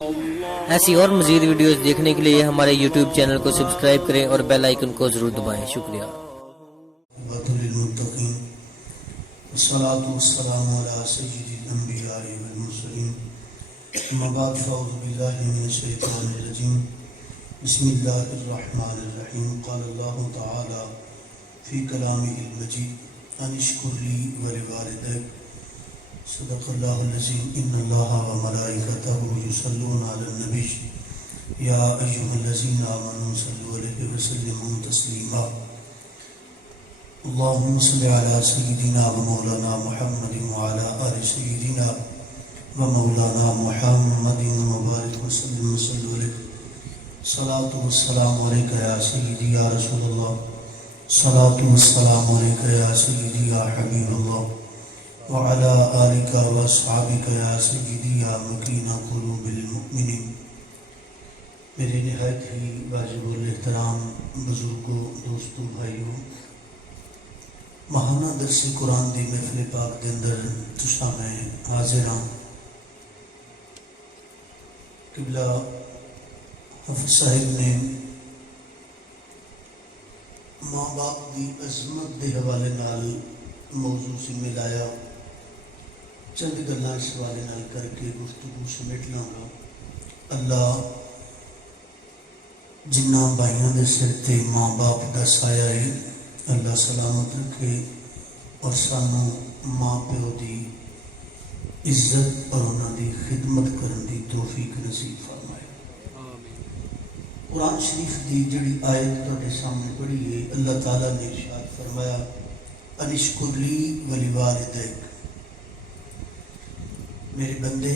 ایسی اور مزید ویڈیوز دیکھنے کے لیے ہمارے یوٹیوب چینل کو سبسکرائب کریں اور بیل آئیکن کو ضرور دبائیں. شکریہ. والصلاة والسلام على سيد الأنبياء والمرسلين أما بعد فأعوذ بالله من الشيطان الرجيم بسم الله الرحمن الرحيم قال الله تعالى في كلامه المجيد أن اشكر لي ولوالديك صدق الله العظيم إن الله وملائكته يصلون على النبي يا أيها الذين آمنوا صلوا عليه وسلموا تسليما اللهم صل على سيدنا ومولانا محمد وعلى آل سيدنا ومولانا محمد وبارك وسلم وصلوا عليه صلاة والسلام عليك يا سيدي يا رسول الله صلاة والسلام عليك يا سيدي يا حبيب الله وعلى آلك وأصحابك يا سيدي يا مكين قلوب المؤمنين. میرے نہایت ہی واجب الاحترام بزرگوں دوستوں بھائیوں ماہانہ درس قرآن دی محفل پاک دے اندر تساں میں حاضر ہاں. قبلہ حافظ صاحب نے ماں باپ دی عظمت دے حوالے نال موضوع سے ملایا. چند گلاں اس حوالے نال کر کے گفتگو سمیٹ لاں گا. اللہ جنہ بھائیوں دے سر تے ماں باپ دا سایہ ہے اللہ سلامت رکھے اور سانو ماں پیو دی عزت اور انہاں دی خدمت کرن دی توفیق نصیب فرمائے. قرآن شریف دی جڑی آیت تہاڈے سامنے پڑھی ہے اللہ تعالیٰ نے ارشاد فرمایا ان اشکر لی ولوالدیک. میرے بندے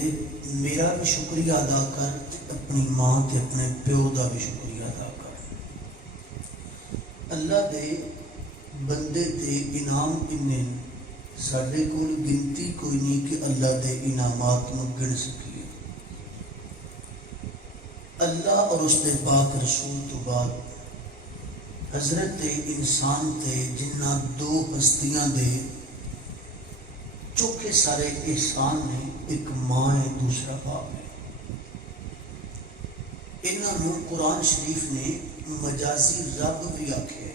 میرا بھی شکریہ ادا کر اپنی ماں تے اپنے پیو دا بھی شکریہ ادا کر. اللہ دے بندے تے انعام انہیں ساڈے کول گنتی کوئی نہیں کہ اللہ دے انعامات نو گن سکیے. اللہ اور اس دے پاک رسول تو بعد حضرت انسان تے جنہ دو ہستیاں دے چوکھے سارے احسان نے ایک ماں ہے دوسرا باپ ہے. انہاں نو قرآن شریف نے مجازی رب بھی آکھے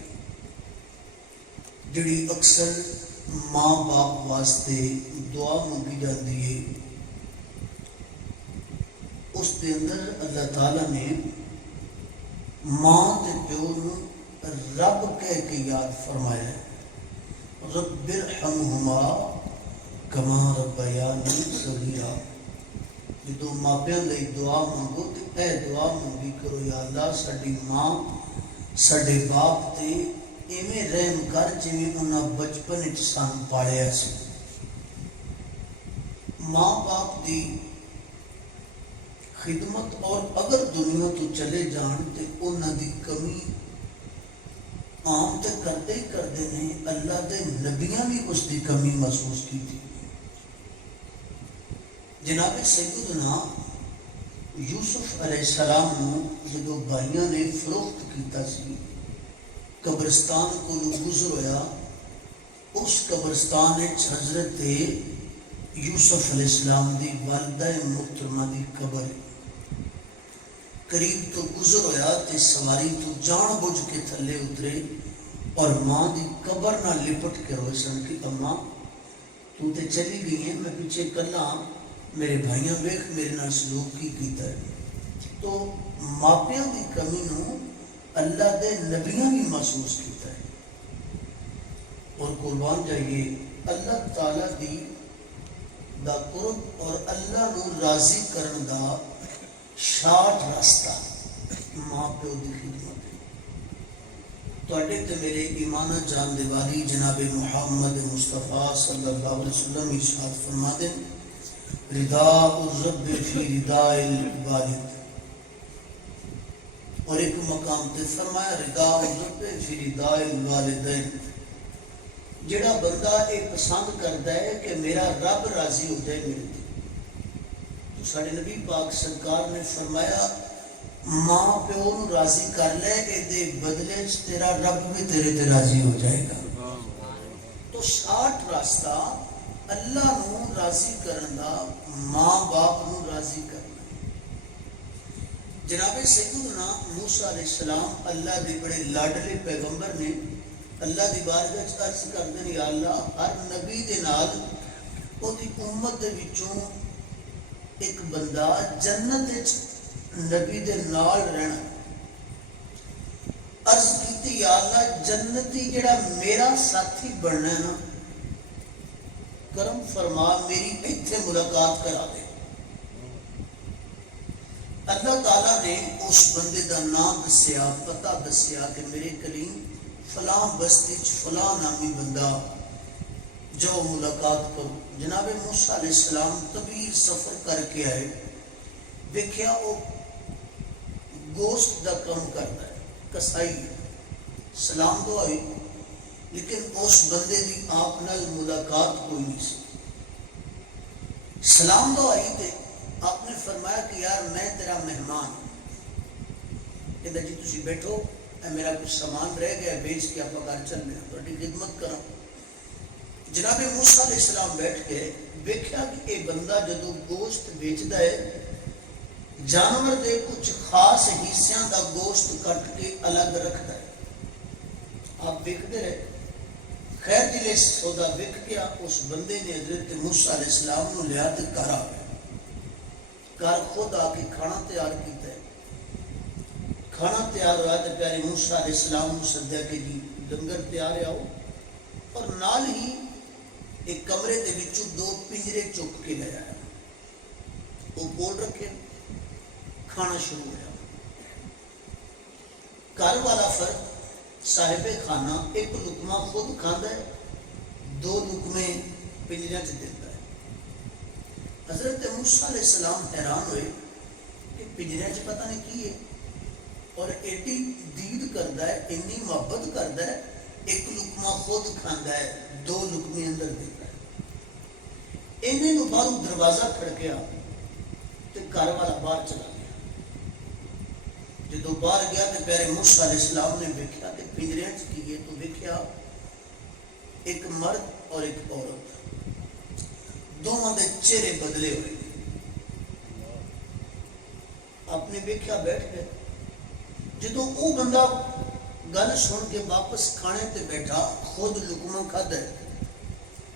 جڑی اکثر ماں باپ واسطے دعا منگی جاتی ہے. اس دے اندر اللہ تعالیٰ نے ماں تے پیو نو رب کہہ کے یاد فرمایا ہے. رب ارحمہما کما ربیانی صغیرا. جدو ماپیاں لئی دعا منگو تو اے دعا منگی کرو یا اللہ ساڈی ماں ساڈے باپ تے ایویں رحم کر جویں انہاں بچپن وچ سان پالیا سی. ماں باپ دی خدمت اور اگر دنیا تو چلے جان تے انہاں دی کمی عام تے کرتے ہی کرتے ہیں. اللہ دے نبیاں بھی اس دی کمی محسوس کی تھی. جناب سیدنا یوسف علیہ السلام نو جدو بھائیاں نے فروخت کیتا سی قبرستان کو گزر ہویا. اس قبرستان وچ حضرت یوسف علیہ السلام دی والدہ محترمہ دی قبر قریب تو گزر ہویا تے سواری تو جان بوجھ کے تھلے اترے اور ماں دی قبر نہ لپٹ کے روئے سن کہ اماں تو تے چلی گئی ہیں میں پیچھے کلا میرے بھائیاں ویکھ میرے نال سلوک کی کیتا ہے. تو ماپیاں دی کمی نو اللہ دے نبیاں بھی محسوس کیتا ہے. اور قربان جائیے اللہ تعالیٰ دی دا قرب اور اللہ نو راضی کرن دا شارٹ راستہ ماں پیو دی خدمت ہے. تواڈے تے میرے ایمان جان دے والی جناب محمد مصطفیٰ صلی اللہ علیہ وسلم ارشاد فرما دیں رداء الرب فی رداء الوالد. اور ایک مقام تے فرمایا رداء الرب فی رداء الوالدین. جڑا بندہ ایک پسند کرتا ہے کہ میرا رب راضی ہو جائے میرے تو ساڈے نبی پاک سرکار نے فرمایا ماں پیو نو راضی کر لے اے دے بدلے تیرا رب بھی تیرے تے راضی ہو جائے گا. تو شارٹ راستہ اللہ نو راضی کرن دا ماں باپ نو راضی کرنا. جناب سیدنا موسیٰ علیہ السلام اللہ دے بڑے لاڈلے پیغمبر نے. اللہ دی بارگاہ وچ عرض کردے نے یا اللہ ہر نبی دے نال اودی امت دے وچوں ایک بندہ جنت وچ نبی دے نال رہنا. عرض کیتی یا اللہ جنتی جڑا میرا ساتھی بننا ہے نا کرم فرما میری ایتھے ملاقات کرا دے. اللہ تعالیٰ نے اس بندے دا نام دسیا پتہ دسیا کہ میرے کلیم فلاں بستی فلاں نامی بندہ جو ملاقات کرو. جناب موسیٰ علیہ السلام طویل سفر کر کے آئے. دیکھیا وہ گوشت دا کام کرتا ہے کسائی سلام تو آئی لیکن اس بندے دی آپ نال ملاقات کوئی نہیں سی. سلام تو آئی تے آپ نے فرمایا کہ یار میں تیرا مہمان کہتا جی تسی بیٹھو میرا کچھ سامان رہ گیا بیچ کے آپ گھر چلنے تھوڑی خدمت کرا. جناب موسیٰ علیہ السلام بیٹھ کے دیکھا کہ یہ بندہ جدو گوشت بیچتا ہے جانور دے کچھ خاص حصیاں دا گوشت کٹ کے الگ رکھتا ہے. آپ دیکھتے رہے. خیر دل سودا وک گیا. اس بندے نے حضرت موسیٰ علیہ السلام نو لیا تے گھر آ گیا. گھر خود آ کے کھانا تیار کیتا ہے. کھانا تیار ہوا تو پیارے موسیٰ علیہ السلام نے سدیا کہ جی لنگر تیار آؤ. اور نال ہی ایک کمرے دے وچوں 2 پنجرے چک کے لے آیا. وہ کول رکھے کھانا شروع ہوا. گھر والا فرد صاحب کھانا ایک لقمہ خود کھاندا ہے 2 لقمے پنجریاں چ دیتا ہے. حضرت موسیٰ علیہ السلام حیران ہوئے کہ پنجریاں چ پتہ نہیں کی ہے اور ایڈی دید کردا ہے اتنی محبت کردا ہے. ایک لقمہ خود کھاندا ہے 2 لقمے اندر دیتا ہے. انہیں نو باہر دروازہ کھڑکیا تے گھر والا باہر چلا گیا. جدو باہر گیا تو پیارے موسیٰ علیہ السلام نے دیکھا کہ پنجریاں چ کی ہے تو دیکھا ایک مرد اور ایک عورت دونوں دے چہرے بدلے ہوئے. آپ نے دیکھا بیٹھ گئے. جدو وہ بندہ گل سن کے واپس کھانے تے بیٹھا خود لقمہ کھادا ہے.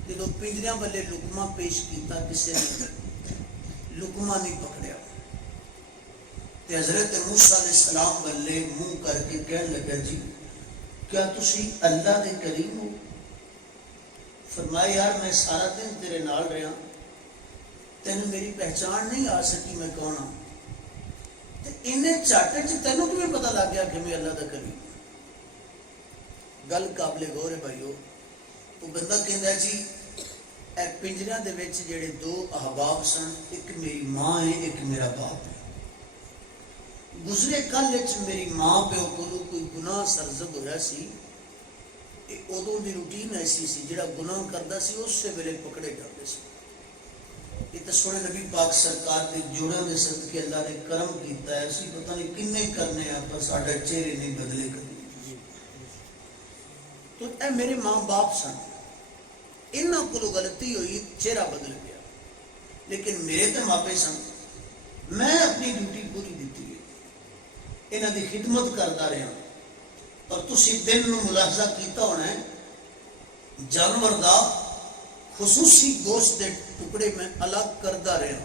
جدو پنجریاں والے لقمہ پیش کیتا کسی نے لقمہ نہیں پکڑیا. تے حضرت موسیٰ علیہ السلام والے منہ کر کے کہنے لگا جی کیا تسی اللہ دے کریم ہو؟ فرمایا یار میں سارا دن تیرے نال رہا تینوں میری پہچان نہیں آ سکی میں کون ہوں. تے انہیں چاٹے چ تینوں کیویں پتہ لگ گیا کہ میں اللہ دا کریم. گل قابل غور ہے بھائیو. وہ بندہ کہندا جی اے پنجریاں دے وچ جڑے 2 احباب سن ایک میری ماں ہے ایک میرا باپ ہے. گزرے کل وچ میری ماں پیو کولوں کوئی گناہ سرزد ہویا سی. ادوں دی روٹین ایسی سی جڑا گناہ کردا سی اس ویلے پکڑے جاندے سی. یہ تو سونے نبی پاک سرکار دے جوڑاں دے صدقے اللہ نے کرم کیتا ہے. اسی پتہ نہیں کنے کرنے ہیں پر ساڈے چہرے نہیں بدلے کبھی. تو اے میرے ماں باپ سن انہاں کولوں غلطی ہوئی چہرہ بدل گیا لیکن میرے تے ماپے سن. میں اپنی ڈیوٹی پوری دیتی ہے انہاں دی خدمت کردا رہا. اور تسی دن نو ملاحظہ کیتا ہونا ہے جانور دا خصوصی گوشت دے ٹکڑے میں الگ کردا رہا.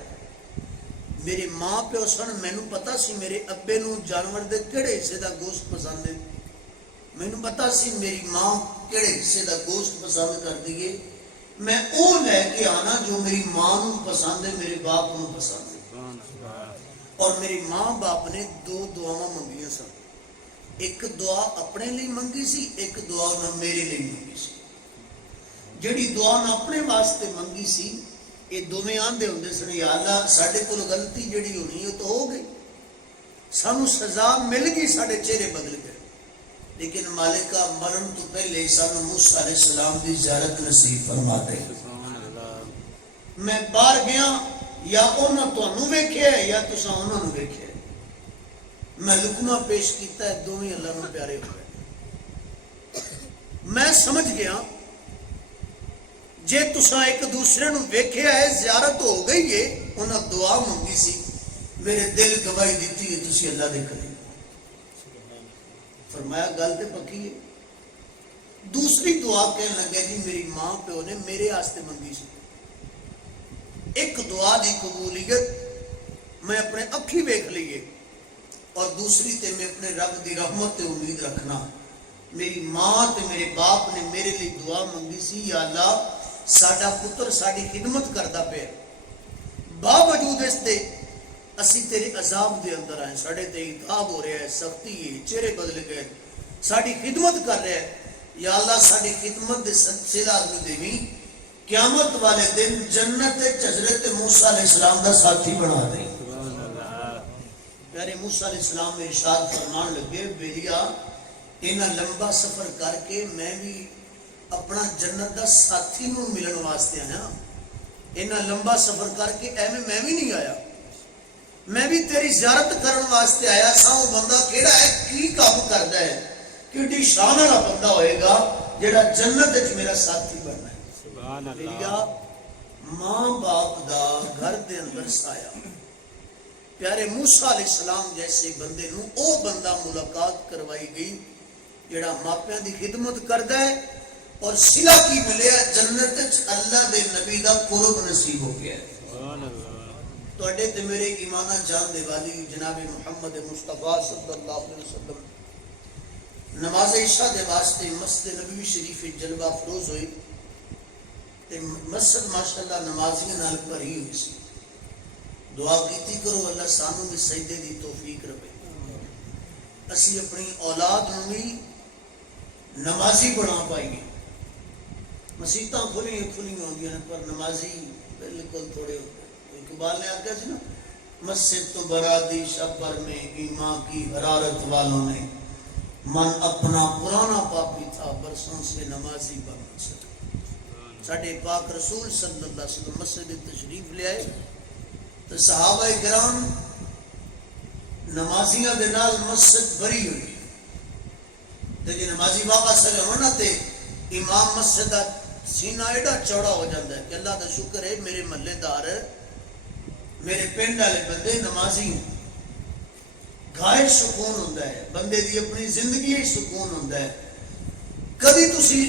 میرے ماں پیو سن مینوں پتا سی میرے ابے نو جانور دے کیڑے حصے دا گوشت پسند ہے. مینوں پتا سی میری ماں کیڑے حصے دا گوشت پسند کردی ہے. میں او لے کے آنا جو میری ماں نو پسند ہے میرے باپ نو پسند ہے. اور میری ماں باپ نے 2 دعاواں منگیاں سن. ایک دعا اپنے لیے منگی سی ایک دعا نہ میرے لیے منگی سی. جڑی دعا نہ اپنے واسطے منگی سی یہ دوویں آندے ہوندے سن یا اللہ ساڈے کول غلطی جڑی ہونی وہ تو ہو گئی سانو سزا مل گئی ساڈے چہرے بدل گئے. لیکن مالکہ مرن تو پہلے سانو موسیٰ علیہ السلام دی زیارت نصیب فرما دے. میں باہر گیا یا انہاں تانوں ویکھیا ہے یا تساں انہاں نوں ویکھیا ہے. میں لقمہ پیش کیتا ہے دوویں اللہ نوں پیارے ہو گئے. میں سمجھ گیا جے تساں ایک دوسرے نوں ویکھیا ہے زیارت ہو گئی ہے انہاں دعا منگی سی میرے دل گواہی دیتی ہے تسی اللہ دے کریم. فرمایا گل تے پکی ہے. دوسری دعا کہنے لگے جی میری ماں پیو نے میرے واسطے منگی سی. ایک دعا دی قبولیت میں اپنے اکھی ویکھ لئیے اور دوسری تے میں اپنے رب دی رحمت تے امید رکھنا. میری ماں تے میرے باپ نے میرے لیے دعا منگی سی یا اللہ ساڈا پتر ساڈی خدمت کردا پیا باوجود اس تے اسی تیرے عذاب دے اندر آئے ساڈے تے عذاب ہو رہا ہے سختی ہے چہرے بدل گئے ساڈی خدمت کر رہا ہے یا اللہ ساڈی خدمت دے صلہ نو دیویں قیامت والے دن جنت حضرت موسیٰ علیہ السلام دا ساتھی بنا دیں. پیارے موسیٰ علیہ السلام میں ارشاد فرمان لگے بیلیا اینا لمبا سفر کر کے میں بھی اپنا جنت دا ساتھی نو ملن واسطے آیا. اینا لمبا سفر کر کے میں بھی نہیں آیا میں بھی تیری زیارت کرن واسطے آیا سا. وہ بندہ کیڑا ہے کی کام کردا ہے کیڑی شان والا بندہ ہوئے گا جڑا جنت وچ میرا ساتھی بننا ہے. سبحان اللہ. ماں باپ دا گھر دے اندر سایہ پیارے موسیٰ علیہ السلام جیسے بندے نو او بندہ ملاقات کروائی گئی جڑا ماپیاں دی خدمت کردا ہے اور صلہ کی ملیا جنت وچ اللہ دے نبی دا قرب نصیب ہو گیا ہے. سبحان اللہ. توڑے تے میرے ایمانہ جان دے والی جناب محمد مصطفیٰ صلی اللہ علیہ وسلم نماز عشاء دے واسطے مسجد نبوی شریف جلوہ افروز ہوئی تے مسجد ماشاءاللہ نمازیاں نال بھری ہوئی سی. دعا کیتی کرو اللہ سانو بھی سجدے دی توفیق رہے اسی اپنی اولاد نو بھی نمازی بنا پائیے. مسیتاں کھلی ہوندیاں ہیں پر نمازی بالکل تھوڑے ہوتے. اقبال نے آگیا سی نا مسجد تو برادی شبر میں ایمان کی حرارت والوں نے من اپنا پرانا پاپی تھا برسوں سے نمازی بنا سکا. ساڑھے پاک رسول صلی اللہ علیہ وسلم مسجد تشریف لے آئے تو صحابہ کرام نمازیاں دے نال مسجد بری ہوئی تے جے نمازی بابا صلی اللہ تے امام مسجد دا سینہ ایڈا چوڑا ہو جاتا ہے کہ اللہ دا شکر ہے میرے محلے دار میرے پنڈ والے بندے نمازی ہیں. گھر سکون ہوتا ہے بندے دی اپنی زندگی سکون ہوتا ہے. کدی تسی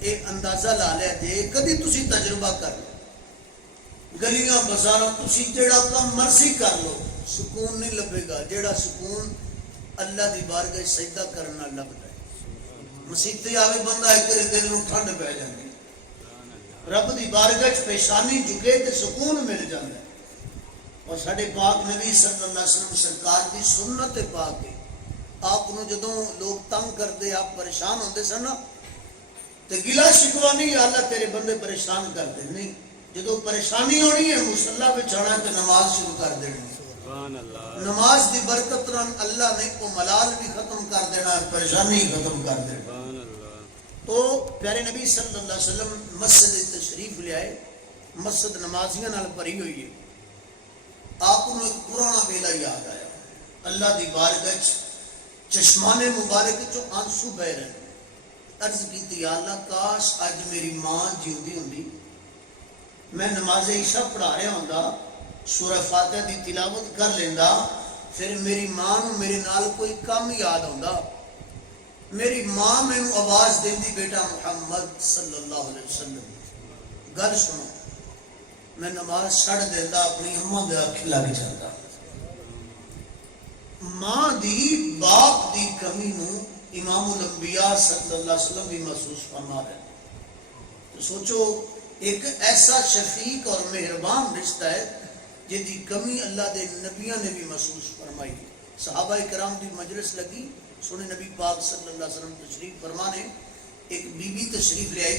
ایک اندازہ لا لیا جے کدی تسی تجربہ کر لو گلیاں بازاراں تسی جیڑا کام مرضی کر لو سکون نہیں لبے گا جیڑا سکون اللہ دی بارگاہ سجدہ کرنا لبدا ہے. مسیتے آوے بندہ ایک دل نو ٹھنڈ پہ جاندی رب دی بارگاہ پیشانی جھکے تے سکون مل جاندا ہے. اور ساڑھے پاک نبی صلی اللہ علیہ وسلم سرکار دی سنت پاک ہے. آپ نو جدوں لوگ تنگ کردے آپ پریشان ہوندے سن تے گلا شکوا نہیں اللہ تیرے بندے پریشان کر دے نہیں جدوں پریشانی ہونی ہے مصلی وچ جانا تے نماز شروع کر دینی. سبحان اللہ. نماز دی برکت نال اللہ نے کو ملال بھی ختم کر دینا اور پریشانی ختم کر دینا. سبحان اللہ. تو پیارے نبی صلی اللہ علیہ وسلم مسجد تشریف لے آئے مسجد نمازیاں نال بھری ہوئی ہے. آپ کو ایک پرانا ویلا یاد آیا اللہ دی بارگاہ چشمان مبارک چو آنسو بہ رہے عرض کی یا اللہ کاش اج میری ماں جیوندی ہوندی میں نماز عشاء پڑھا رہا ہوندا سورہ فاتحہ دی تلاوت کر لیندا پھر میری ماں نو میرے نال کوئی کام یاد ہوندا میری ماں مینوں آواز دیندی بیٹا محمد صلی اللہ علیہ وسلم گل سنو میں نماز چھڑ دیتا اپنی اماں دے اکھ لگ جاتا. ماں دی باپ دی کمی نو امام الانبیاء صلی اللہ علیہ وسلم بھی محسوس فرما رہے ہیں. تو سوچو ایک ایسا شفیق اور مہربان رشتہ ہے جن دی کمی اللہ دے نبیوں نے بھی محسوس فرمائی. صحابہ کرام دی مجلس لگی سنے نبی پاک صلی اللہ علیہ وسلم تشریف فرمانے ایک بی بی تشریف لے آئی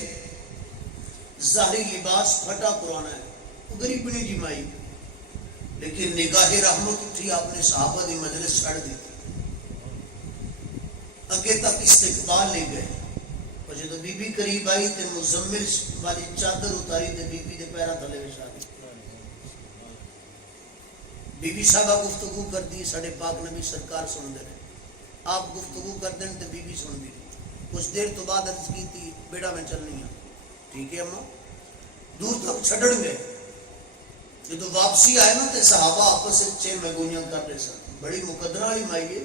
ظاہری لباس پھٹا پرانا ہے غریبنی دی مائی لیکن نگاہ رحمت اٹھی آپ نے صحابہ دی مجلس چھڑ دی اگے تک استقبال لے گئے اور جب بی بی قریب آئی تے مزمل والی چادر اتاری تے بی بی دے پیرا تھلے بچھا دی. بی بی صاحبہ گفتگو کر دی ساڑھے پاک نبی سرکار سن دے رہے آپ گفتگو کر دیں تے بی بی سن دی کچھ دیر تو بعد عرض کی تھی بیٹا میں چلنی ہوں ٹھیک ہے اماں دور تک چھڑن گئے جدو واپسی آئے نا تے صحابہ آپس چھ مگونیاں کر رہے سن، بڑی مقدرہ والی مائی ہے،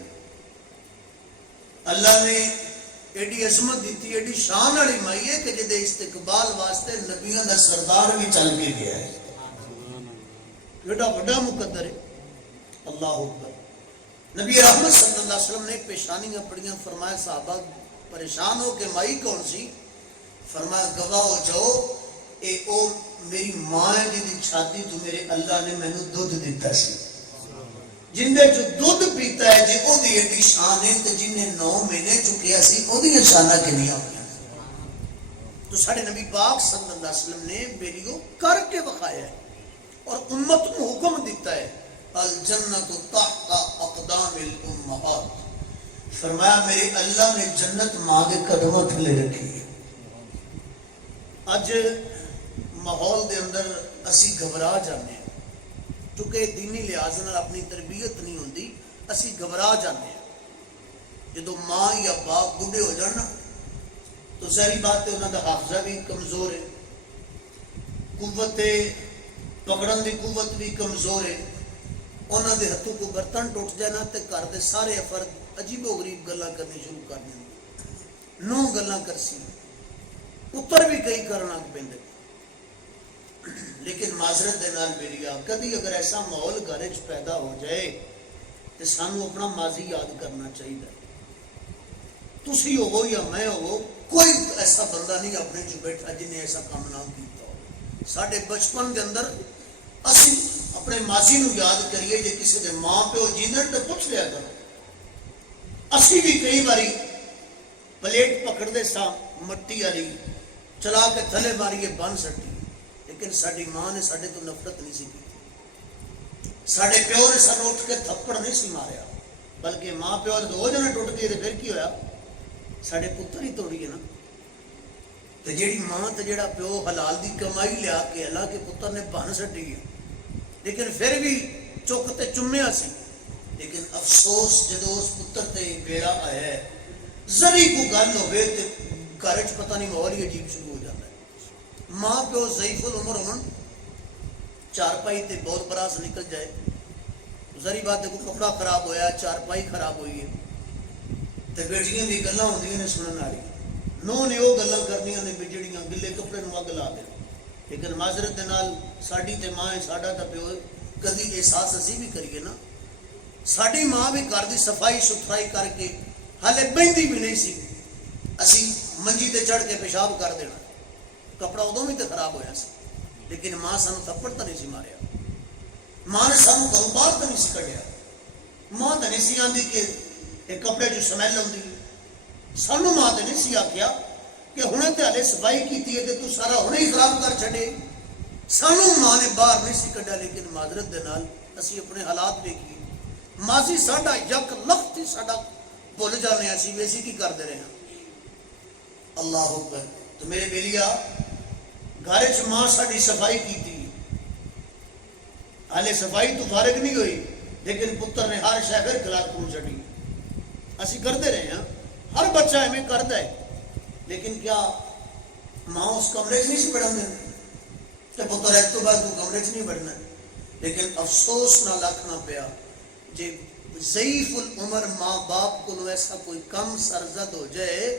اللہ نے ایڈی عظمت دیتی، ایڈی شان والی مائی ہے کہ جدے استقبال واسطے نبیوں کا سردار بھی چل کے گیا ہے، ایڈا بڑا مقدر ہے۔ اللہ اکبر۔ نبی رحمت صلی اللہ علیہ وسلم نے پیشانیاں پڑھیاں، فرمایا صحابہ پریشان ہو کہ مائی کون سی؟ فرمایا گواہ ہو جاؤ اے او میری ماں ہے جی چھاتی تو میرے اللہ نے مینوں دودھ دیتا سی، جن دے جو دودھ پیتا ہے جی او دی ایڈی شان ہے تے جن نے 9 مہینے چکیا سی او دی شاناں کنیاں ہوئیاں۔ تو ساڈے نبی پاک صلی اللہ علیہ وسلم نے ویڈیو کر کے بخایا ہے اور امت کو حکم دیتا ہے الجنت تحت اقدام الامہات، فرمایا میرے اللہ نے جنت ماں کے قدموں تھلے رکھی ہے۔ اج ماحول دے اندر اسی گھبرا جانے ہیں کیونکہ دینی لحاظ نال اپنی تربیت نہیں ہوندی، اسی گھبرا جانے ہیں۔ جدو ماں یا باپ بوڑھے ہو جانا تو ظاہری بات ہے انہوں کا حافظہ بھی کمزور ہے، قوت پکڑن دی قوت بھی کمزور ہے، انہوں دے ہتھوں کو برتن ٹوٹ جانا تے گھر دے سارے افراد عجیب و غریب گلاں کرنی شروع کر دیں، نو گلاں کرسی، پتر بھی کئی کرنا پیندے۔ لیکن معذرت دے نال میری کدی اگر ایسا ماحول گھر وچ پیدا ہو جائے تو سانو اپنا ماضی یاد کرنا چاہیے۔ تسی ہو یا میں ہو، کوئی ایسا بندہ نہیں اپنے جو بیٹھا جن نے ایسا کام نہ کیتا ہو۔ ساڈے بچپن دے اندر اسی اپنے ماضی نو یاد کریے، جے کسی دے ماں پیو جیندن تے پوچھ لیا کرو۔ اسی بھی کئی باری پلیٹ پکڑ دے سا مٹی والی چلا کے تھلے ماریے بن سٹی، لیکن ساری ماں نے ساڈے تو نفرت نہیں سی کی، ساڈے پیو نے سانو اٹھ کے تھپڑ نہیں سی ماریا، بلکہ ماں پیو نے دو جنے ٹوٹ گئے، پھر کی ہویا؟ ساڈے پتر ہی توڑیے نا۔ تے جیڑی ماں تے جیڑا پیو حلال دی کمائی لیا کے اللہ کے پتر نے بن سٹی ہے، لیکن پھر بھی چک تے چومیا سی۔ لیکن افسوس جدو اس پتر تے بیڑا آیا ہے، ذری کو گل ہوئے تے گھر وچ پتہ نہیں ماحول ہی عجیب شروع ہو جاتا ہے۔ ماں پیو ضعیف العمر ہون، چارپائی تے بہت براس نکل جائے، ذری بات ہے کوئی کپڑا خراب ہویا، چارپائی خراب ہوئی ہے تے بیٹیاں دی گلاں ہوندیاں نے سنن والی، نو نے وہ گلاں کرنیاں نے بھی جڑیاں گلے کپڑے نو اگ لا دے۔ لیکن معذرت دے نال ساڈی تے ماں ہے، ساڈا تے پیو ہے، کدی احساس اسی بھی کریے نا، ساڈی ماں بھی گھر دی صفائی ستھرائی کر کے ہالے بہندی بھی نہیں سی، اسی منجی تے چڑھ کے پیشاب کر دینا، کپڑا ادوں بھی تے خراب ہویا سی، لیکن ماں سانو تھپڑ تو نہیں سی ماریا، ماں نے سانو گھروں باہر تو نہیں سی کڈیا، ماں تو نہیں سی آندی کہ یہ کپڑے جو سمیل آتی، سانو ماں تو نہیں سی آخیا کہ ہنے تے ہلے صفائی کیتی ہے تے تو سارا ہنے ہی خراب کر چھڈے، سانو ماں نے باہر نہیں سی کڈیا۔ لیکن معذرت دے نال اسی اپنے حالات دیکھیے، ماضی ساڈا یک لفظ ہی ساڈا بھول جانے، اسی ویسی کی کرتے رہے ہیں۔ اللہ اکبر۔ تو میرے بیلیا گھر چ ماں ساری صفائی کی، ہالے صفائی تو فارغ نہیں ہوئی، لیکن پتر نے ہر شے پھر خلاف کو چڑی، اسی کرتے رہے ہیں، ہر بچہ ایویں کرتا ہے، لیکن کیا ماں اس کمرے چ نہیں سی بڑھن دیں تو پتر ایک تو بعد وہ کمرے چ نہیں بڑھنا۔ لیکن افسوس نہ لکھنا پیا جی ضعیف العمر ماں باپ کو ایسا کوئی کم سرزد ہو جائے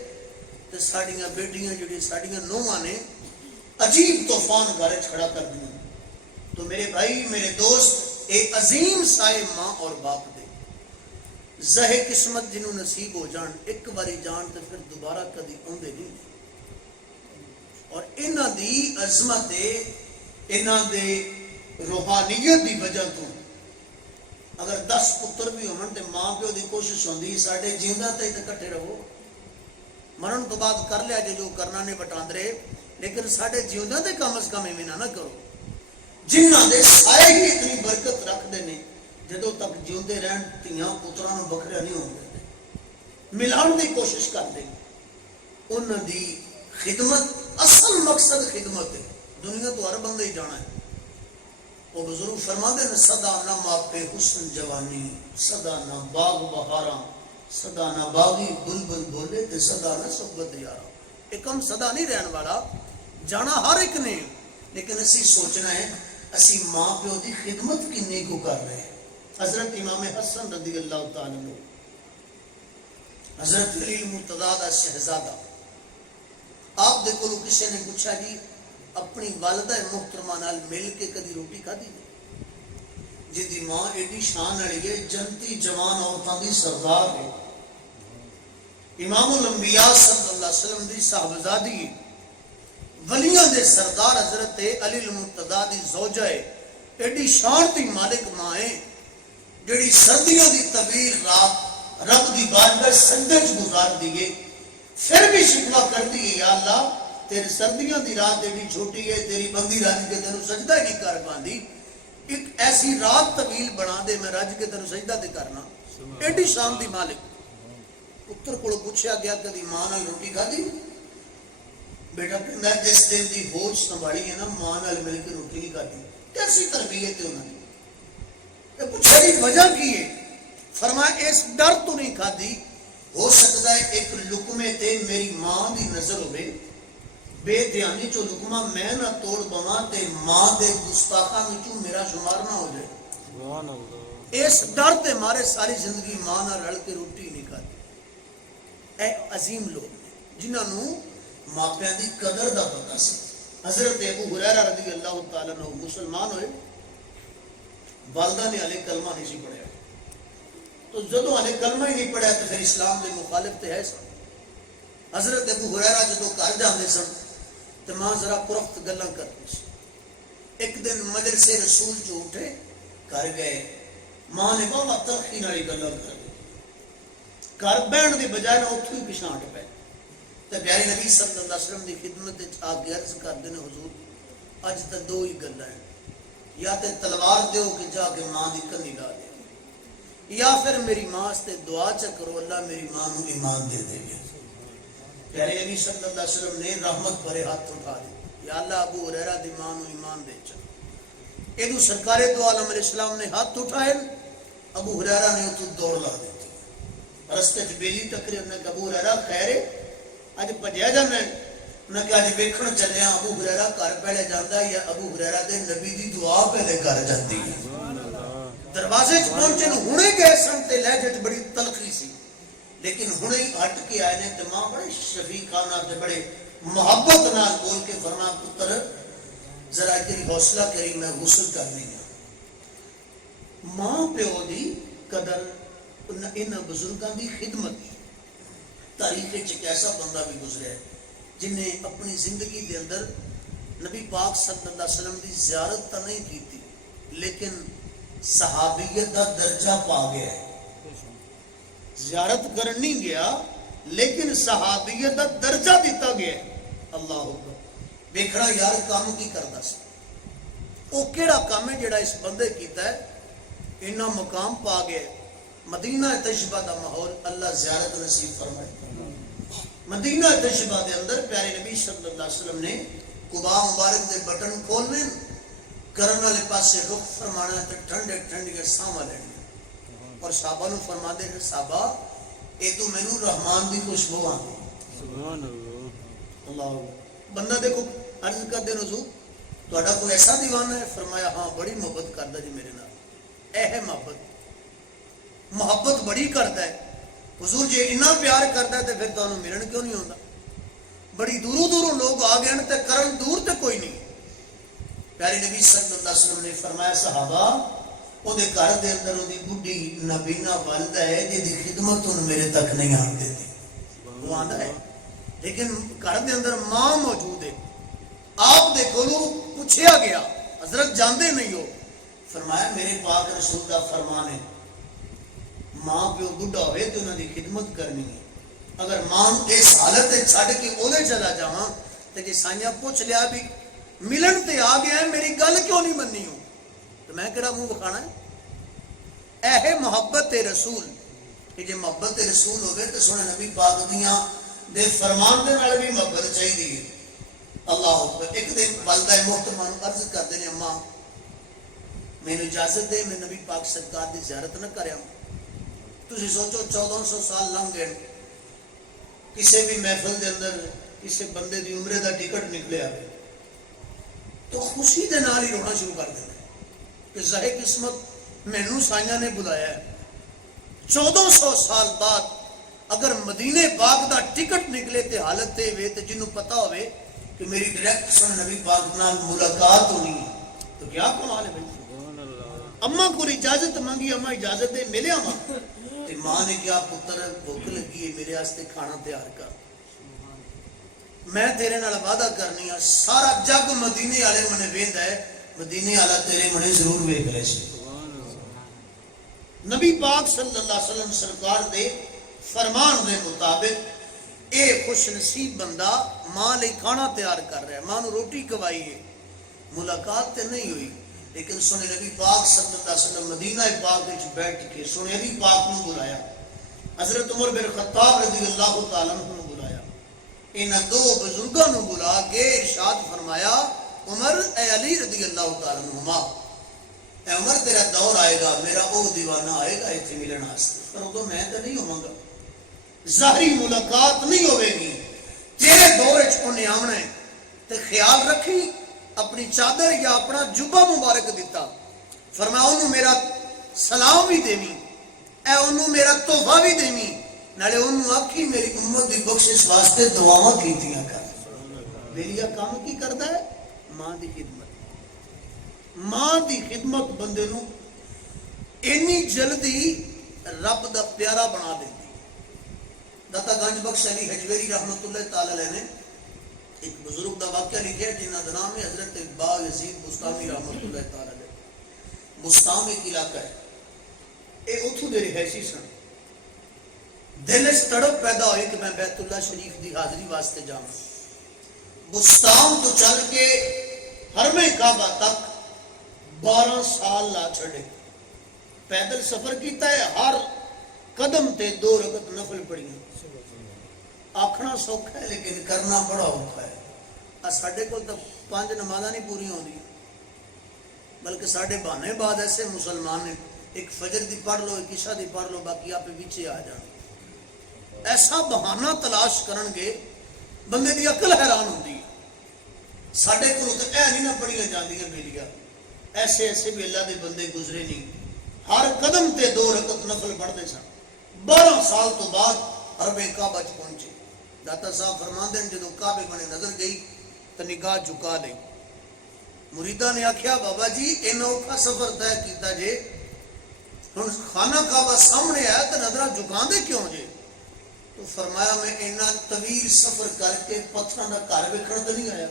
تو ساڑیاں بیٹیاں جڑی ساڑیاں نوہاں نے عجیب طوفان گھر کھڑا کر دیا۔ تو میرے بھائی میرے دوست، ایک عظیم سائے ماں اور باپ دے زہ قسمت جنہوں نصیب ہو جان، ایک باری جان تو پھر دوبارہ کدی آندے نہیں، اور انہاں دی عظمت انہاں دے روحانیت دی وجہ تو اگر 10 پتر بھی ہون تے ماں پیو دی کوشش ہوندی ساڈے جیندہ تے اکٹھے رہو، مرن تو بعد کر لیا جو کرنا نے بٹاندرے، لیکن ساڈے جیندہ تے کم از کم ایویں نہ کرو۔ جنہاں دے سائے ہی اتنی برکت رکھدے نے، جدوں تک جیوندے رہن تیاں پتراں نوں بکھرا نہیں ہون دے، ملاؤن دی کوشش کردے، انہاں دی خدمت اصل مقصد خدمت ہے، دنیا تو ہر بندے ہی جانا ہے۔ وہ بزرگ فرماتے ہیں صدا نہ ماپے حسن جوانی، صدا نہ باغ بہاراں، صدا نہ باغی بلبل بولے تے صدا نہ صحبت یاراں۔ ایک ہم صدا نہیں رہن والا، جانا ہر ایک نے، لیکن اسی سوچنا ہے اسی ماں پیو دی خدمت کنی کو کر رہے ہیں. حضرت امام حسن رضی اللہ تعالیٰ عنہ، حضرت علی مرتضیٰ دا شہزادہ، آپ دے کولو کسی نے پوچھا جی اپنی والدہ محترمہ نال مل کے کدی روٹی کھادی نہیں؟ جی دی ماں ایڈی شان والی ہے، جنتی جوان عورتاں دی سردار ہے، امام الانبیاء صلی اللہ علیہ وسلم دی صاحبزادی ہے، ولیاں دے سردار حضرت علی المرتضیٰ دی زوجہ ہے، ایڈی شان دی مالک ماں ہے جڑی سردیوں دی طویل رات رب دی بارگاہ سجدے چ گزار دیے، پھر بھی شکوہ کر دیے یا اللہ تیرے سردیوں دی رات ایڈی چھوٹی ہے، تیری بندی رج کے تینوں سجدہ ہی نہیں کر پاندی، ایک ایسی رات طویل بنا دے میں رج کے تینوں سجدہ تے کرنا. ایڈی شان دی مالک. پتر کو پوچھا گیا کدی ماں نال روٹی کھادی؟ بیٹا کہندا ہے جس دن دی ہوش سنبھالی ہے نا ماں نال مل کے روٹی نہیں کھادی. کیسی تربیت ہے انہوں نے؟ پوچھا جی وجہ کی ہے؟ فرمایا اس ڈر تو نہیں کھادی، ہو سکتا ہے ایک لقمے تے میری ماں دی نظر ہوئے، بے دھیانی چو لقمہ میں نہ توڑ بواں تے ماں دے گستاخاں وچوں میرا شمار نہ ہو جائے. سبحان اللہ. اس ڈر تے مارے ساری زندگی ماں نہ رل کے روٹی نہیں کھادی. اے عظیم لوگ جنہاں نو ماپیاں دی قدر دا پتہ سی. حضرت ابو ہریرہ رضی اللہ تعالیٰ عنہ مسلمان ہوئے، والدہ نے علیہ کلمہ نہیں سی پڑھیا، تو جدو علیہ کلمہ ہی نہیں پڑھیا تو پھر اسلام دے مخالف تے ہے سن. حضرت ابو ہریرہ جدو گھر جاندے سن تو ماں ذرا پرخت گلاں کرتی سی. ایک دن مجلس رسول جو اٹھے گھر گئے، ماں نے بہت تلخی نال گلاں کر دی، گھر بہن دی بجائے نہ اتھوں ہی پیچھے ہٹ پے. تو پیارے نبی صلی اللہ علیہ وسلم دی خدمت وچ آ کے عرض کردے نے حضور اج تے دو ہی گلاں ہیں، یا تے تلوار دیو کہ جا کے ماں دی کنی لا دے، یا پھر میری ماں سے دعا چ کرو اللہ میری ماں نو ایمان دے دے. پیارے نبی صلی اللہ علیہ وسلم نے رحمت بھرے ہاتھ اٹھا دی، یا اللہ ابو ہریرہ دی ماں نو ایمان دے چا. ادو سرکار دو عالم علیہ السلام نے ہاتھ اٹھائے، ابو ہریرہ نے اتو دوڑ لا دیتی. رستے چ بیلی ٹکرے، انہیں کہا ابو ہریرہ خیر ہے اج بھجیا جانا ہے؟ انہیں کہا اج ویکھن چلے ہاں ابو ہریرہ گھر پہلے جاندا ہے یا ابو ہریرہ دے نبی دی دعا پہلے کر جاندی ہے. دروازے چ پہنچے ہنے گئے سن تے لہجے چ بڑی تلخی سی، لیکن ہنے ہی ہٹ کے آئے نے تے ماں بڑے شفیقانہ تے بڑے محبت نال بول کے فرمایا پتر ذرا تیری حوصلہ کری میں غسل کرنی ہے. ماں پیو دی قدر انہاں بزرگاں دی خدمت. تاریخ ایک ایسا بندہ بھی گزرا ہے جن نے اپنی زندگی دے اندر نبی پاک صلی اللہ علیہ وسلم دی زیارت تو نہیں کی تھی، لیکن صحابیت دا درجہ پا گیا ہے. زیارت کرن نہیں گیا لیکن صحابیت دا درجہ دیتا گیا ہے. اللہ اکبر. دیکھنا یار کام کی کردا سی، او کیڑا کام ہے جڑا اس بندے کیتا ہے اتنا مقام پا گیا ہے. مدینہ طیبہ دا ماحول اللہ زیارت نصیب فرمائے. مدینہ طیبہ دے اندر پیارے نبی صلی اللہ علیہ وسلم نے قباء مبارک دے بٹن کھولنے، کرن والے پاسے رخ فرمانا تے ٹھنڈے ٹھنڈے ساواں لینی اور صحابہ نو فرما دے کہ صحابہ اے تو مینوں رحمان دی خوشبو آندی. سبحان اللہ. اللہ بندہ دیکھو عرض کر دے حضور تہاڈا کوئی ایسا دیوانہ ہے؟ فرمایا ہاں بڑی محبت کردا جی میرے نال. اے ہے محبت بڑی کرتا ہے حضور جی اتنا پیار کرتا ہے تو پھر تمہیں ملن کیوں نہیں ہوتا؟ بڑی دوروں دوروں لوگ آ گئے تے کرن دور تے کوئی نہیں. پیارے نبی صلی اللہ علیہ وسلم نے فرمایا صحابہ وہ دے گھر دے اندر وہ دی بڈھی نابینا والدہ ہے جی دی خدمت ان میرے تک نہیں آن دیتی. وہ آندا ہے لیکن گھر دے اندر ماں موجود ہے. آپ دے کولوں پوچھیا گیا حضرت جاندے نہیں ہو؟ فرمایا میرے پاک رسول دا فرمان ہے ماں پیو بڈھا ہوئے تو انہوں نے خدمت کرنی ہے. اگر ماں اس حالت چھڑ کے اولے چلا جاواں تو کہ سائیاں پوچھ لیا بھی ملن تے آ گیا ہے میری گل کیوں نہیں مننی ہوں تو میں کہڑا منہ بکھانا ہے؟ اے محبت رسول کہ جے محبت رسول ہوگے تو سونے نبی پاک دیاں دے فرمان دے نال بھی محبت چاہیے. اللہ اکبر. ایک دن والدہ محترمہ عرض کرتے ہیں اماں مینوں اجازت دے میں نبی پاک سرکار دی زیارت نہ کریا. تسی سوچو 1400 سال لنگ گئے کسی بھی محفل دے اندر کسی بندے دی عمرے دا ٹکٹ نکلے آئے تو خوشی دے نال ہی رونا شروع کر دینا کہ زہے قسمت مینوں سائیاں نے بلایا ہے 1400 سال بعد اگر مدینے پاک دا ٹکٹ نکلے تے حالت تے وے تے جنوں پتہ ہوئے کہ میری ڈائریکٹ سن نبی پاک نال ملاقات ہونی ہے تو کیا کمال ہے بھائی. اماں کو اجازت مانگی, اماں اجازت دے ملے اماں تے ماں نے کیا پتر بھوک لگی ہے میرے واسطے کھانا تیار کر, میں تیرے نال وعدہ کرنی ہے سارا جگ مدینے والے منے ویندا ہے مدینے والا تیرے منے ضرور ویکھ لے سی. نبی پاک صلی اللہ علیہ وسلم سرکار دے فرمان دے مطابق اے خوش نصیب بندہ ماں لئی کھانا تیار کر رہا ہے, ماں نو روٹی کھوائی ہے, ملاقات تے نہیں ہوئی لیکن سنے نبی پاک صلی اللہ علیہ وسلم مدینہ پاک وچ بیٹھ کے سنے نبی پاک نو بلایا, حضرت عمر بن خطاب رضی اللہ تعالی عنہ نو بلایا, انہاں دو بزرگاں نو بلا کے ارشاد فرمایا عمر اے علی رضی اللہ تعالی عنہما اے عمر تیرا دور آئے گا, میرا او دیوانہ آئے گا ایتھے ملن واسطے, پر ادو میں تے نہیں ہوواں گا, ظاہری ملاقات نہیں ہوے گی, تیرے دور وچ اونے آونا ہے تے خیال رکھی اپنی چادر یا اپنا جبہ مبارک دیتا, فرمایا انہوں میرا سلام بھی دیویں, اے انہوں میرا تحفہ بھی دیویں, نالے انہوں آکھی میری امت دی بخشش واسطے دعاواں کیتیاں کر. بیلیا کام کی کردا ہے ماں دی خدمت. ماں دی خدمت بندے نو اینی جلدی رب دا پیارا بنا دیتی. داتا گنج بخش علی حجویری رحمت اللہ تعالی علیہ نے ایک بزرگ دا واقعہ لکھا ہے جنہ دا نام ہے حضرت اقبال یزید بستامی رحمت اللہ تعالی علیہ. بستام ایک علاقہ ہے, اے اتھو دے رہائشی سن, دل وچ تڑپ پیدا ہوئی کہ میں بیت اللہ شریف دی حاضری واسطے جاواں. بستام تو چل کے حرم کعبہ تک 12 سال لا چھڑے, پیدل سفر کیتا ہے, ہر قدم تے 2 رکعت نفل پڑھیاں. آکھنا سوکھا ہے لیکن کرنا بڑا اوکھا ہے. ساڈے کول تو 5 نمازاں نہیں پوری ہوندی, بلکہ ساڈے بہانے بعد ایسے مسلمان نے ایک فجر دی پڑھ لو, ایک عشاء دی پڑھ لو, باقی آپ پیچھے آ جان. ایسا بہانہ تلاش کرن گے بندے دی عقل حیران ہوندی ہے. ساڈے کول تو اے نہیں نہ پڑھیاں جاندیاں بیلیاں, ایسے ایسے بھی اللہ دے بندے گزرے نہیں, ہر قدم تے 2 رکعت نفل پڑھتے سن. 12 سال تو بعد حرم کعبہ چ پہنچے. داتا صاحب فرماندے ہیں جدوں کعبے بنے نظر گئی تو نگاہ جھکا لئی. مریداں نے آکھیا بابا جی این اوکھا سفر طے کیتا جے, ہن خانہ کعبہ سامنے آیا تو نظراں جھکاندے کیوں جے؟ تو فرمایا میں اینا طویل سفر کر کے پتھراں دا گھر ویکھن تے نہیں آیا.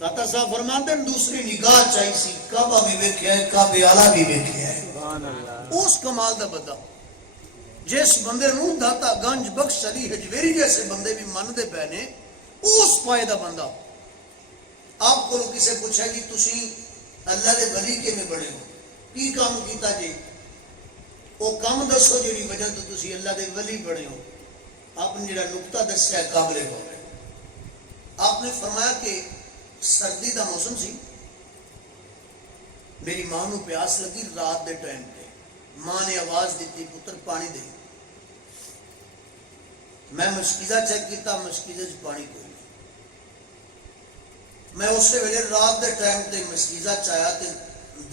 داتا صاحب فرماندے ہیں دوسری نگاہ چاہی سی, کعبہ بھی ویکھیا ہے, کعبے والا بھی ویکھیا ہے. سبحان اللہ. اس کمال دا بندہ جس بندے نو داتا گنج بخش علی حجویری جیسے بندے بھی مندے پے نے, اس پائے دا بندہ. آپ کو کسے پوچھا جی تسی اللہ دے ولی کیویں بنے ہو, کی کام کیتا جی, وہ کام دسو جیڑی وجہ تو تسی اللہ دے ولی بنے ہو. آپ نے جڑا نقطہ دسیا قابل غور ہے. آپ نے فرمایا کہ سردی دا موسم سی, میری ماں نو پیاس لگی رات دے ٹائم پہ, ماں نے آواز دیتی پتر پانی دے. میں مشکیزہ چیک کیتا, مشکیزہ چ پانی کوئی نہیں. میں اسی ویلے رات دے ٹائم تے مشکیزہ چایا تے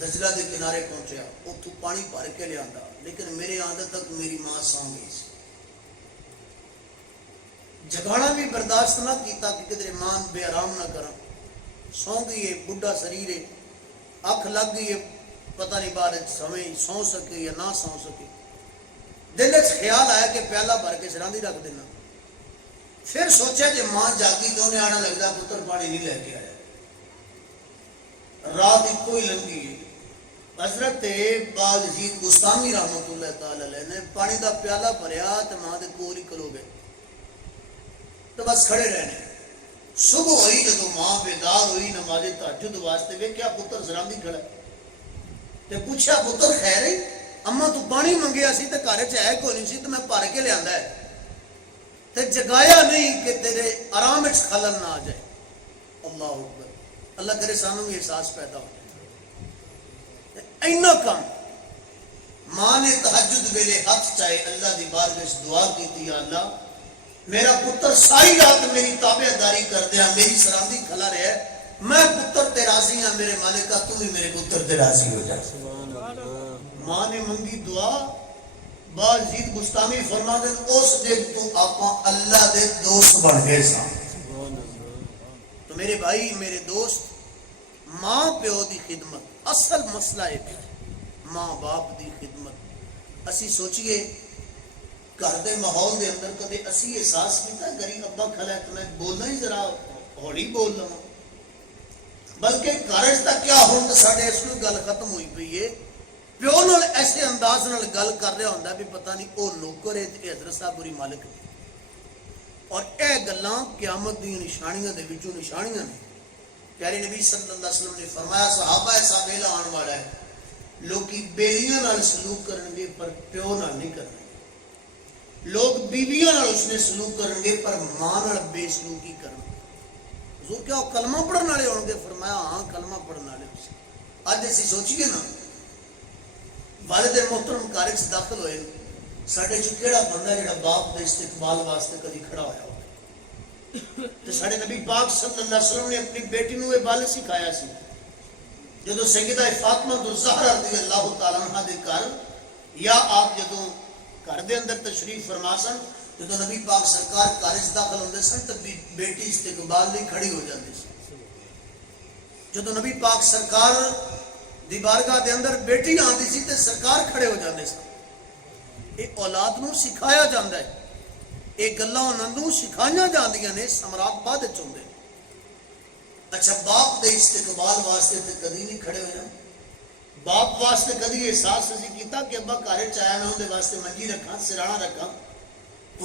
دجلہ دے کنارے پہنچیا, اتھوں پانی بھر کے لے آندا, لیکن میرے آندے تک میری ماں سو گئی سی. جگانا بھی برداشت نہ کیتا کہ کدھر ماں بے آرام نہ کرا. سو گئی ہے, بڈھا شریر ہے, اکھ لگ گئی ہے, پتہ نہیں بعد سمے سو سکے یا نہ سو سکے. دل وچ خیال آیا کہ پیالہ بھر کے سراندی رکھ دینا. پھر سوچا کہ ماں جاگی تو انہیں آنا لگتا پتر پانی نہیں لے کے آیا. رات ایک ہی لنگی ہے. حضرت باغ یزید بستامی رحمت اللہ تعالی علیہ نے پانی دا پیالہ بھریا تو ماں دے کول ہی کھلو گئے تو بس کھڑے رہنے. صبح ہوئی جدو ماں بیدار ہوئی نماز تہجد واسطے ویکھیا پتر سراندی کھڑا تے پوچھا پتر خیر ہے, اما تو پانی منگیا سی تے گھر چ ہے کوئی نہیں سی تے میں بھر کے لیا ہے, تے جگایا نہیں کہ تیرے آرام وچ خلل نہ آ جائے. اللہ اکبر. اللہ کرے سانوں بھی احساس پیدا ہو جائے. اینا کم ماں نے تہجد ویلے ہاتھ چائے اللہ دی بارگاہ وچ دعا کیتی, یا اللہ میرا پتر ساری رات میری تابع داری کر دیا, میری سراندی کھلا رہا ہے, میں پتر تے راضی ہاں میرے مالکہ تو بھی میرے پتر تے راضی ہو جا. ماں نے منگی دعا. باجید بستامی فرما دے اس دن تو آپاں اللہ دے دوست بن گئے سا. تو میرے بھائی میرے دوست ماں پیو دی خدمت اصل مسئلہ ہے. ماں باپ دی خدمت اسی سوچئے گھر دے ماحول دے اندر کدے اسی احساس کیتا غریب ابا کھلا ہے تو میں بولنا ہی ذرا ہوڑی بول لوں بلکہ گھر تک کیا ہوں تو ساڈے اس کو گل ختم ہوئی پئی ہے. پیو نال ایسے انداز نال گل کر رہا ہوندا بھی پتہ نہیں او نوکر ہے تے حضرت صاحب بری مالک ہے. اور اے گلاں قیامت دی نشانیاں دے وچوں نشانیاں نے. پیارے نبی صلی اللہ علیہ وسلم نے فرمایا صحابہ ایسا ویلا آن والا ہے لوکی بیلیاں نال سلوک کرن گے پر پیو نال نہیں کرن گے. لوگ بیویاں نال اس نے سلوک کرن گے پر ماں نال بے سلوکی کرن گے. حضور کیا کلمہ پڑھن والے ہون گے؟ فرمایا ہاں کلمہ پڑھن والے. اج اسی سوچیے نا والد محترم کالج سے داخل ہوئے ساڈے چ کیڑا بندہ جڑا باپ دے استقبال واسطے کدی کھڑا ہویا ہو؟ تے ساڈے نبی پاک صلی اللہ علیہ وسلم نے اپنی بیٹی نو یہ بال سکھایا سی. جدو سیدہ فاطمہ الزہرا رضی اللہ تعالی عنہا دے گھر یا آپ جدو گھر دے اندر تشریف فرما سن جدو نبی پاک سرکار کالج داخل ہوندے سن تے بیٹی استقبال لئی کھڑی ہو جاندی سی. جدو نبی پاک سرکار دی بارگاہ دے اندر بیٹی آندی سی تے سرکار کھڑے ہو جاندے سن. یہ اولاد نو سکھایا جاندا ہے. یہ گلاں انہاں نو سکھائیاں جاندیاں نے ثمرات بعد وچ ہوندے. اچھا باپ دے استقبال واسطے تے کدی نہیں کھڑے ہوئے. باپ واسطے کدی احساس نہیں کیتا کہ ابا گھر چ آیا میں اون دے واسطے منجی رکھاں سرانا رکھاں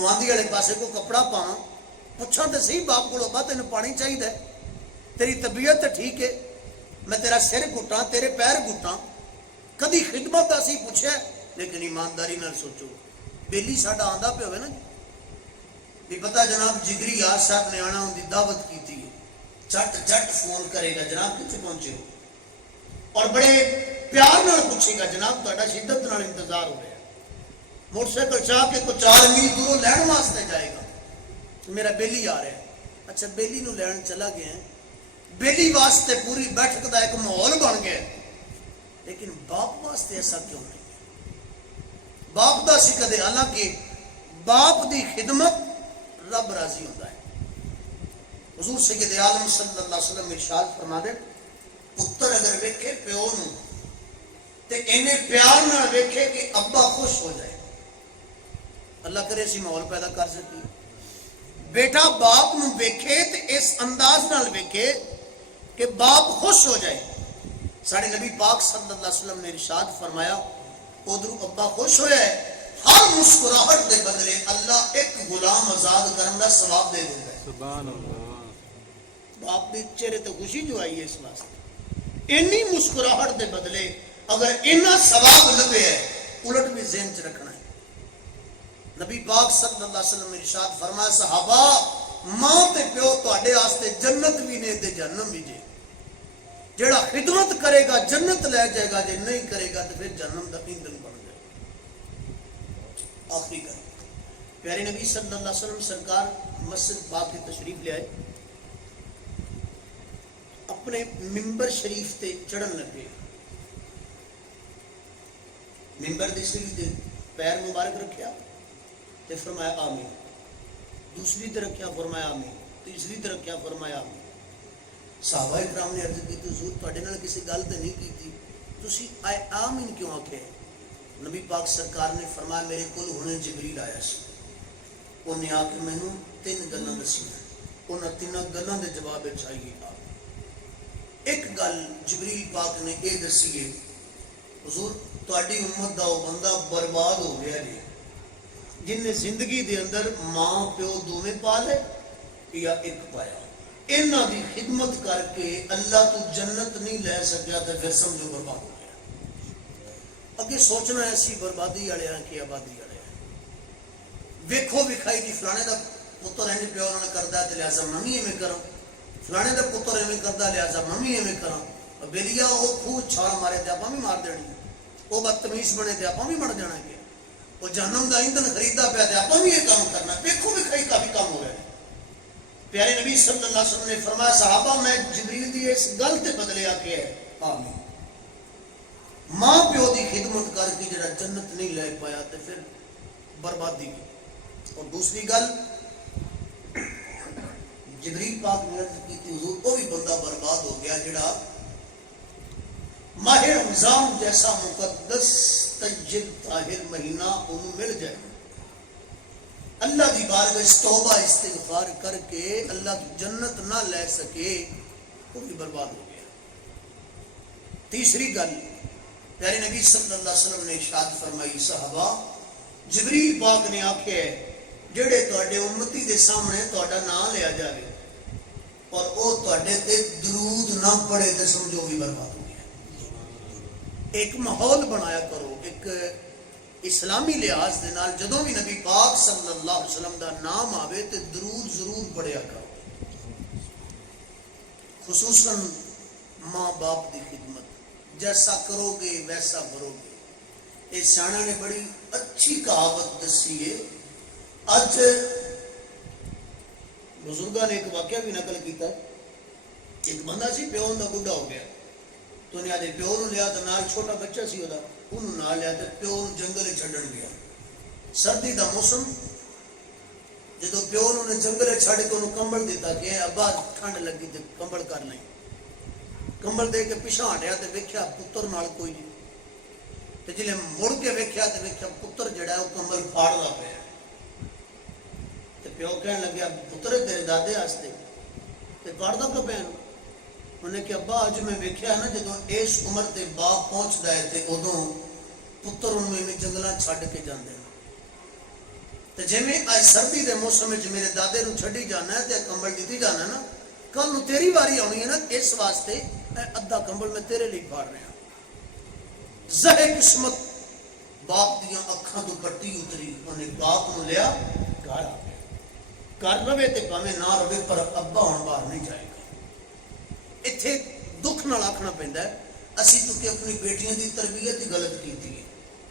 آندھی والے پاسے کو کپڑا پاواں پوچھاں تے صحیح باپ کو ابا تینوں پانی چاہیے تیری طبیعت تے ٹھیک ہے میں تیرا سر گھٹاں تیرے پیر گھٹاں. کدی خدمت اسی پوچھا لیکن ایمانداری نال سوچو بیلی ساڈا آندا پیا ہوئے نا بھی پتہ جناب جگری یار صاحب نے آنا ان دی دعوت کی تھی جٹ جٹ فون کرے گا جناب کتنے پہنچے ہو اور بڑے پیار نال پوچھے گا جناب تہاڈا شدت نال انتظار ہو رہا ہے. موٹر سائیکل چاہ کے کوئی 4 میل دوروں لین واسطے جائے گا میرا بیلی آ رہا ہے. اچھا بیلی نو لین چلا گیا ہے بیلی واسطے پوری بیٹھک دا ایک ماحول بن گیا لیکن باپ واسطے ایسا کیوں نہیں؟ باپ دا سی کدے حالانکہ باپ دی خدمت رب راضی ہوتا ہے. حضور سید عالم صلی اللہ علیہ وسلم ارشاد فرما دے پتر اگر ویکھے پیو نو تے اینے پیار نال ویکھے کہ ابا خوش ہو جائے اللہ کرے اسی ماحول پیدا کر سکی. بیٹا باپ نو ویکھے تے اس انداز نال ویکھے کہ باپ خوش ہو جائے. ساڑھے نبی پاک صلی اللہ علیہ وسلم نے ارشاد فرمایا ادھر ابا خوش ہویا ہے ہر مسکراہٹ دے بدلے اللہ ایک غلام آزاد کرن دا ثواب دے دیندا ہے. سبحان اللہ. باپ دے چہرے تے خوشی جو آئی ہے اس واسطے اینی مسکراہٹ دے بدلے اگر اینا ثواب لبے ہے الٹ بھی ذہن چ رکھنا ہے. نبی پاک صلی اللہ علیہ وسلم نے ارشاد فرمایا صحابہ ماں تے پیو تواڈے واسطے جنت بھی نے تے جہنم بھی جے. جیڑا خدمت کرے گا جنت لے جائے گا جے نہیں کرے گا تو پھر جہنم دا ایندھن بن جائے گا. آخری گل پیارے نبی صلی اللہ علیہ وسلم سرکار مسجد پاک کی تشریف لے آئے اپنے ممبر شریف تے چڑھن لگے. ممبر دی سیڑھی تے پیر مبارک رکھیا تے فرمایا آمین. دوسری تے رکھیا فرمایا آمین. تیسری تے رکھیا فرمایا آمین. صحابہ کرام نے عرض کی حضور تواڈے نال کسی گل تے نہیں کیتی تسی آئے آمین کیوں آکھے؟ نبی پاک سرکار نے فرمایا میرے کول ہنے جبریل آیا سی انہیں آ کے مینوں 3 گلاں دسیاں انہاں 3 گلاں دے جواب چاہیے. ایک گل جبریل پاک نے یہ دسی ہے حضور تواڈی امت دا وہ بندہ برباد ہو گیا جی جن نے زندگی دے اندر ماں پیو دوویں پالے یا ایک پایا انہاں دی خدمت کر کے اللہ تو جنت نہیں لے سکیا تو پھر سمجھو برباد ہو گیا. اگے سوچنا ہے سی بربادی والے ہیں کہ آبادی والے ہیں. ویکھو وکھائی دی فلانے دا پتر انج پیو نال کردا تے لہذا میں بھی ایویں کراں فلانے دا پتر ایویں کردا لہذا میں بھی ایویں کراں. بیلیا وہ خوہ چھال مارے تے آپاں بھی مار دینی وہ بدتمیز بنے تے آپاں بھی بن جانا گیا وہ جہنم دا ایندھن خریدا پیا تے آپاں بھی یہ کام کرنا. ویکھو وکھائی کافی کام ہو رہا ہے پیارے نبی صلی اللہ علیہ وسلم نے فرمایا صحابہ میں جبریل دی اس گل تے بدلے آکے ہے آمین ماں پیو دی خدمت کر کے جڑا جنت نہیں لے پایا تے پھر بربادی کی. اور دوسری گل جبریل پاک نے عرض کی تھی حضور وہ بھی بندہ برباد ہو گیا جڑا ماہ رمضان جیسا مقدس طیب طاہر مہینہ انہوں مل جائے اللہ دی بارگاہ توبہ استغفار کر کے اللہ کی جنت نہ لے سکے وہ بھی برباد ہو گیا. تیسری گل پیارے نبی صلی اللہ علیہ وسلم نے ارشاد فرمائی صحابہ جبریل پاک نے آکھے جڑے تواڈے امتی دے سامنے تواڈا نام لیا جاوے اور او تواڈے تے درود نہ پڑھے تے سمجھو بھی برباد ہو گیا. ایک ماحول بنایا کرو ایک اسلامی لحاظ دے نال جدوں بھی نبی پاک صلی اللہ علیہ وسلم دا نام آوے تے درود ضرور پڑھیا کرو خصوصاً ماں باپ دی خدمت جیسا کرو گے ویسا بھرو گے. اس سیاںہ نے بڑی اچھی کہاوت دسی ہے. اج بزرگاں نے ایک واقعہ بھی نقل کیتا ایک بندہ سی پیو دا بڈھا ہو گیا تو نے آدھے پیو نو لیا تو نال چھوٹا بچہ سی وہ انہوں نال لیا تو پیو نو جنگل چھڈن گیا. سردی دا موسم جدو پیو نو نے جنگل چھڈ کے انہوں کمبل دیتا کہ ابا ٹھنڈ لگی تے کمبل کر لیں. کمبل دے کے پیچھے ہٹیا تے ویکھیا پتر نال کوئی نہیں تے جلے مڑ کے ویکھیا تے ویکھیا پتر جڑا ہے وہ کمبل پھاڑدا پیا تے پیو کہن لگیا پتر تیرے دادے واسطے تے پھاڑدا کیوں پیا انہیں کہ ابا اج میں ویکھیا نا جدو اس عمر تے باپ پہنچدا ہے تے ادوں پتر انہوں میں جنگلاں چھڈ کے جاندے تے جویں اج سردی دے موسم وچ میرے دادے نو چھڈی جانا ہے تے کمبل دتی جانا نا کل نو تیری واری آنی ہے نا اس واسطے ادھا کمبل میں تیرے لیے پھاڑ رہا. زہے قسمت باپ دیاں اکھاں تو پٹی اتری انہیں باپ نو لیا گھر آ گیا. گھر رہے تے پاویں نہ رہے پر ابا ہن باہر نہیں جائے گا. اتنے دکھ نال آکھنا پیندا ہے اسی تو کہ اپنی بیٹیاں دی تربیت ہی غلط کیتی ہے.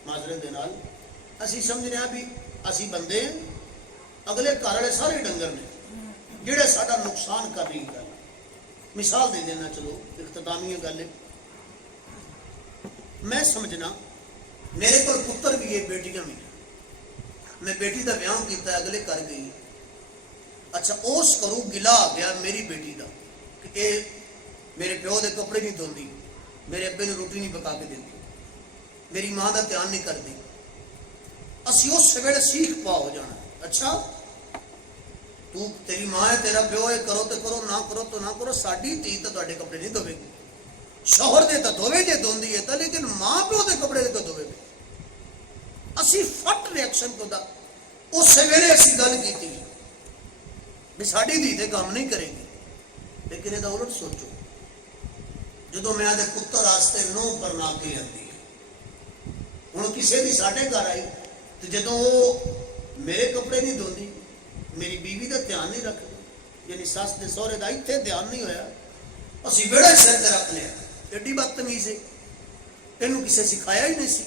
معذرت دے نال اسی سمجھنے ہیں بھی اسی بندے اگلے گھر والے سارے ڈنگر نے جڑے ساڈا نقصان کر رہی گل. مثال دے دینا چلو اختتامی گل ہے. میں سمجھنا میرے کو پتر بھی ہے بیٹیاں بھی ہیں. میں بیٹی دا بیاہ کیتا اگلے کر گئی. اچھا اس کرو گلا آ گیا میری بیٹی دا کہ اے میرے پیو دے کپڑے نہیں دھوندی میرے ابے نے روٹی نہیں پکا کے دیندی میری ماں دا دھیان نہیں کرتی. اسی اس ویلے سیکھ پا ہو جانا. اچھا تو تیری ماں ہے تیرا پیو ہے کرو تو کرو نہ کرو تو نہ کرو. ساڈی دھی تو تواڈے کپڑے نہیں دھوے گی. شوہر دے تو دھوے جے دھوندی ہے تو لیکن ماں پیو دے کپڑے تو دھوے گی. اسی فٹ ریئیکشن کو دا اس ویلے اسی گل کیتی بھی ساڈی دھی تے کام نہیں کرے گی. لیکن یہ الٹ سوچو جدو میں آدھے پتر واسطے نو پر نہ کے آتی ہے ہوں کسی بھی ساڈے گھر آئی تو جدو وہ میرے کپڑے نہیں دھوندی میری بیوی کا دھیان نہیں رکھتی یعنی سس دے سہرے کا اتنے دھیان نہیں ہویا اسی ویڑا سر تے رکھ لیا. ایڈی بدتمیز ہے تینوں کسے سکھایا ہی نہیں سی.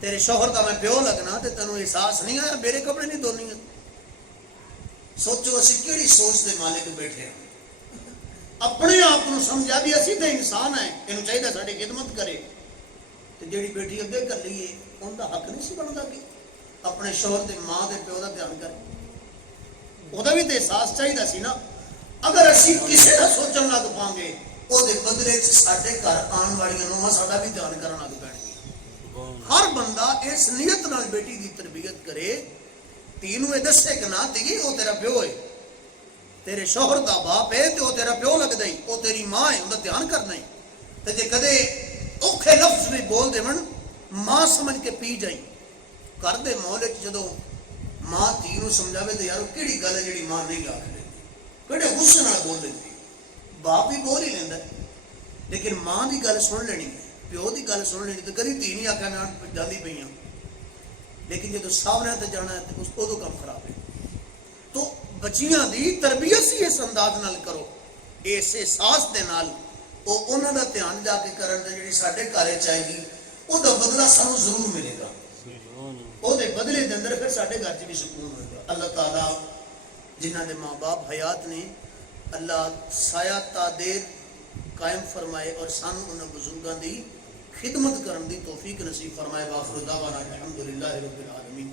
تیرے شوہر کا میں پیو لگنا تے تینوں احساس نہیں آیا میرے کپڑے نہیں دھونی. سوچو اسی کیڑی سوچ دے مالک بیٹھے ہیں. اپنے آپ کو سمجھا بھی اسی تے انسان ہے یہ چاہیے ساری خدمت کرے تو جیڑی بیٹی اگے کر لیے ان کا حق نہیں سی بنتا کہ اپنے شوہر دے ماں دے پیو کا دھیان کرے. وہ بھی تو احساس چاہیے سی نا. اگر اسی کسی کا سوچن لگ پاؤں گے وہ بدلے سارے گھر آن والی نواں ساڈا بھی دھیان کرن لگ پین گے. ہر بندہ اس نیت نال بیٹی کی تربیت کرے دھی نوں یہ دسے کہ نہ دھی وہ تیرا پیو ہے تیرے شوہر دا باپ ہے تو وہ تیرا پیو لگتا ہی وہ تیری ماں ہے انہیں دھیان کرنا ہی. تو جے کدے اوکھے لفظ بھی بول دے ماں سمجھ کے پی جائی کر دے مول جدو ماں دھی نوں سمجھاوے تو یار کہڑی گل ہے جیڑی ماں نہیں آکھ لیندی کہڑے غصے نال بول لیندی. باپ بھی بول ہی لینا لیکن ماں کی گل سن لینی پیو کی گل سن لینی تو کدی دھی نہیں آخیا میں جاتی پی ہوں. لیکن جب سامنے تے جانا ہے تو اس ادو کام خراب ہے. تو بچیاں دی تربیت ہی اس انداز نال کرو اس احساس دے نال وہ انہوں کا دھیان جا کے کرن دے جڑی ساڈے گھر چاہے گی وہ بدلہ سانو ضرور ملے گا. وہ بدلے دے اندر پھر ساڈے گھر چ بھی سکون ہوئے گا. اللہ تعالیٰ جنہ دے ماں باپ حیات نے، اللہ سایہ تا دیر قائم فرمائے اور سانو انہاں بزرگاں دی خدمت کرن دی توفیق نصیب فرمائے. وآخر دعوانا الحمدللہ رب العالمین.